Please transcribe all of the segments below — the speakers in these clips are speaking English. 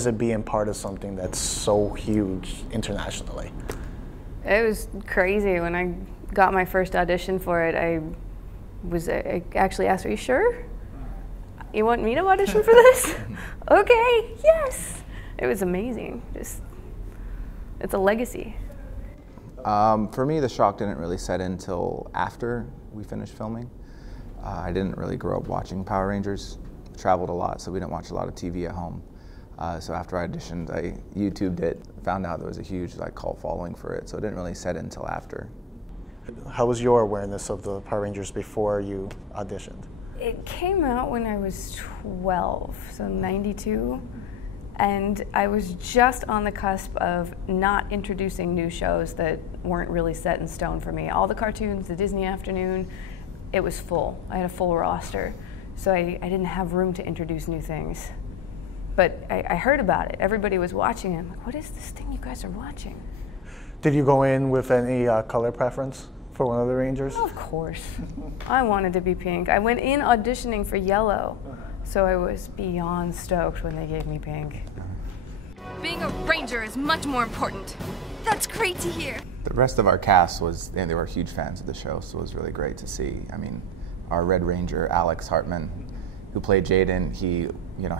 is it being part of something that's so huge internationally? It was crazy. When I got my first audition for it, I actually asked, "Are you sure? You want me to audition for this?" Okay, yes. It was amazing. It's a legacy. For me, the shock didn't really set in until after we finished filming. I didn't really grow up watching Power Rangers. Traveled a lot, so we didn't watch a lot of TV at home. So after I auditioned, I YouTubed it, found out there was a huge cult following for it, so it didn't really set in until after. How was your awareness of the Power Rangers before you auditioned? It came out when I was 12, so 92, and I was just on the cusp of not introducing new shows that weren't really set in stone for me. All the cartoons, the Disney Afternoon, it was full. I had a full roster, so I didn't have room to introduce new things. But I heard about it. Everybody was watching it. I'm like, what is this thing you guys are watching? Did you go in with any color preference for one of the Rangers? Of course. I wanted to be pink. I went in auditioning for yellow, so I was beyond stoked when they gave me pink. Being a ranger is much more important. That's great to hear. The rest of our cast they were huge fans of the show, so it was really great to see. I mean, our Red Ranger, Alex Hartman, who played Jaden,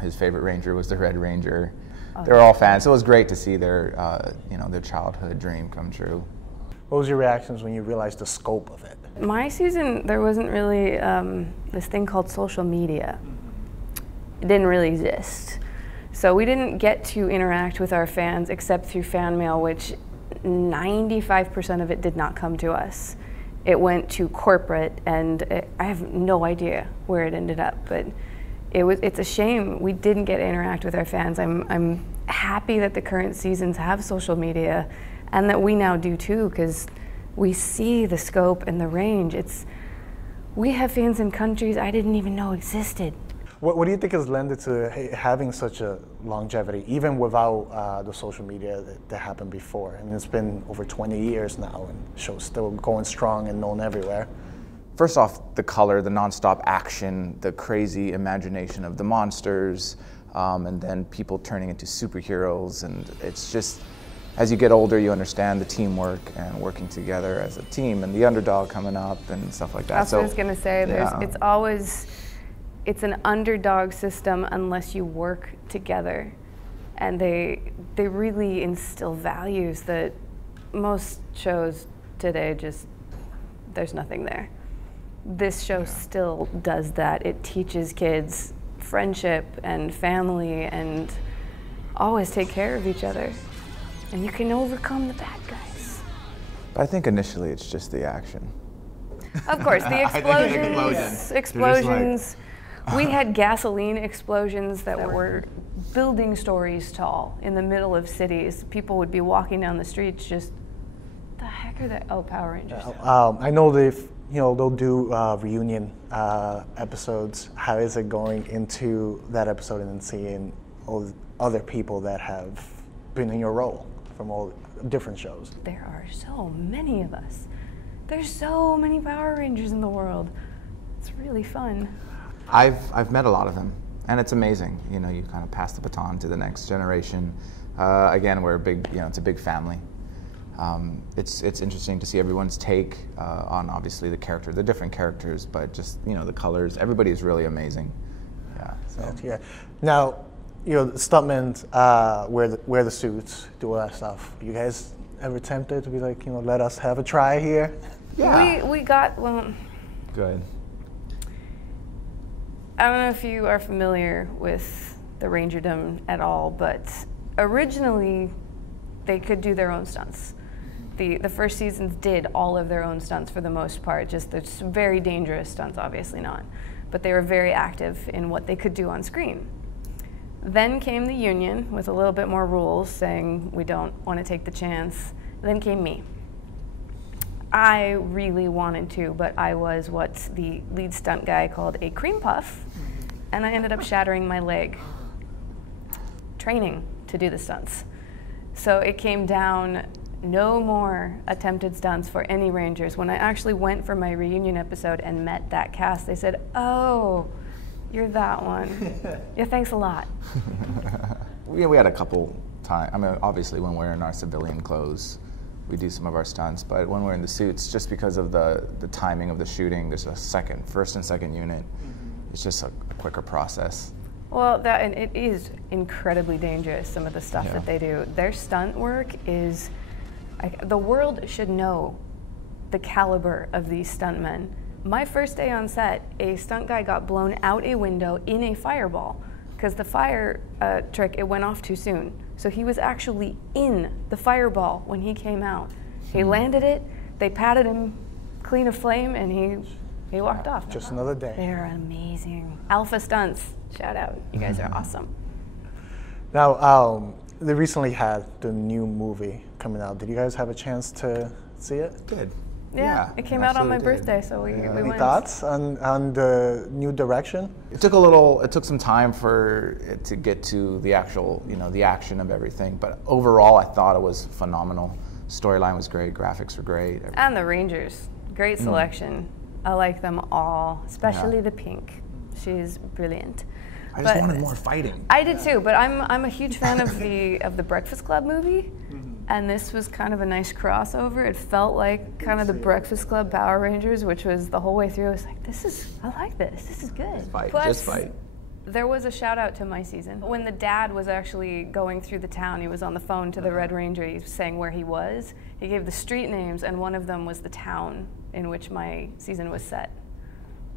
his favorite Ranger was the Red Ranger. They were all fans, so it was great to see their childhood dream come true. What was your reactions when you realized the scope of it? My season, there wasn't really this thing called social media. It didn't really exist. So we didn't get to interact with our fans except through fan mail, which 95% of it did not come to us. It went to corporate, and I have no idea where it ended up, but it's a shame we didn't get to interact with our fans. I'm happy that the current seasons have social media, and that we now do too, because we see the scope and the range. We have fans in countries I didn't even know existed. What do you think has lended to having such a longevity, even without the social media that happened before? I mean, it's been over 20 years now, and the show's still going strong and known everywhere. First off, the color, the nonstop action, the crazy imagination of the monsters, and then people turning into superheroes, and it's just, as you get older, you understand the teamwork and working together as a team, and the underdog coming up and stuff like that. That's what I was going to say. Yeah. It's an underdog system unless you work together, and they really instill values that most shows today there's nothing there. This show still does that. It teaches kids friendship and family and always take care of each other, and you can overcome the bad guys. I think initially it's just the action. Of course, the explosions. We had gasoline explosions that were building stories tall in the middle of cities. People would be walking down the streets just, the heck are they? Oh, Power Rangers. I know they'll do reunion episodes. How is it going into that episode and then seeing all the other people that have been in your role from all different shows? There are so many of us. There's so many Power Rangers in the world. It's really fun. I've met a lot of them, and it's amazing. You kind of pass the baton to the next generation. Again, we're a big, it's a big family. It's interesting to see everyone's take on obviously the different characters, but just the colors. Everybody is really amazing. Yeah. So. Yeah. Now, stuntmen wear the suits, do all that stuff. You guys ever tempted to be like, let us have a try here? Yeah. We got well. Good. I don't know if you are familiar with the Rangerdom at all, but originally they could do their own stunts. The first seasons did all of their own stunts for the most part, just the very dangerous stunts, obviously not. But they were very active in what they could do on screen. Then came the union with a little bit more rules saying we don't want to take the chance. Then came me. I really wanted to, but I was what the lead stunt guy called a cream puff, and I ended up shattering my leg training to do the stunts. So it came down, no more attempted stunts for any Rangers. When I actually went for my reunion episode and met that cast, they said, "Oh, you're that one." Yeah, thanks a lot. we had a couple times. I mean, obviously when we're in our civilian clothes, we do some of our stunts, but when we're in the suits, just because of the timing of the shooting, there's a first and second unit. It's just a quicker process. Well, and it is incredibly dangerous, some of the stuff that they do. Their stunt work is, the world should know the caliber of these stuntmen. My first day on set, a stunt guy got blown out a window in a fireball because the fire trick, it went off too soon. So he was actually in the fireball when he came out. He landed it, they patted him clean of flame, and he walked off. Just another day. They're amazing. Alpha Stunts, shout out. You guys are awesome. Now, they recently had the new movie coming out. Did you guys have a chance to see it? Good. Yeah, it came out on my birthday, so we Any went. thoughts on the new direction? It took some time for it to get to the actual, the action of everything. But overall, I thought it was phenomenal. Storyline was great, graphics were great. And the Rangers, great selection. I like them all, especially the pink. She's brilliant. I just wanted more fighting. I did too, but I'm a huge fan of the Breakfast Club movie, and this was kind of a nice crossover. It felt like kind of the Breakfast Club Power Rangers, which was the whole way through. I was like, I like this. This is good. Just fight. There was a shout out to my season. When the dad was actually going through the town, he was on the phone to the Red Ranger, he was saying where he was. He gave the street names, and one of them was the town in which my season was set.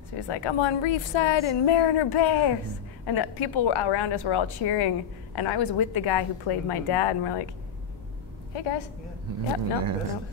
So he's like, I'm on Reefside and Mariner Bay. And people around us were all cheering, and I was with the guy who played my dad, and we're like, hey guys. Yep, no.